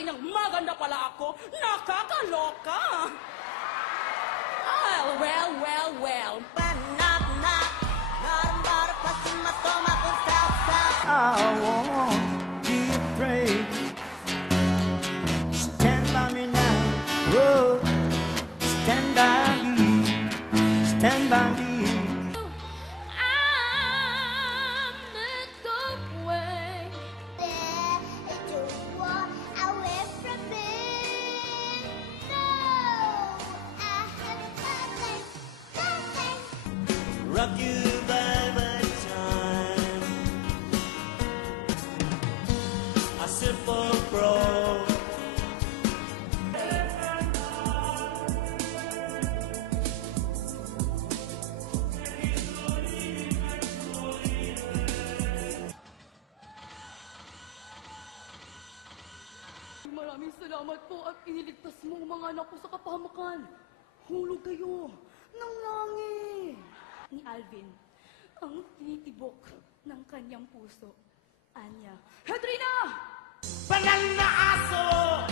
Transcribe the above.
inang maganda pala ako. Nakakaloka. Well. I won't be afraid. Stand by me now. Oh, stand by me. Stand by me. I'm the good way. It just walk away from me. No, I have nothing. Rock you by my time. A simple bro. Maraming salamat po at iniligtas mo ang mga anak ko sa kapahamakan. Hulog kayo ng langit ni Alvin, ang tinitibok ng kanyang puso. Anya. Hedrina! Banal na aso!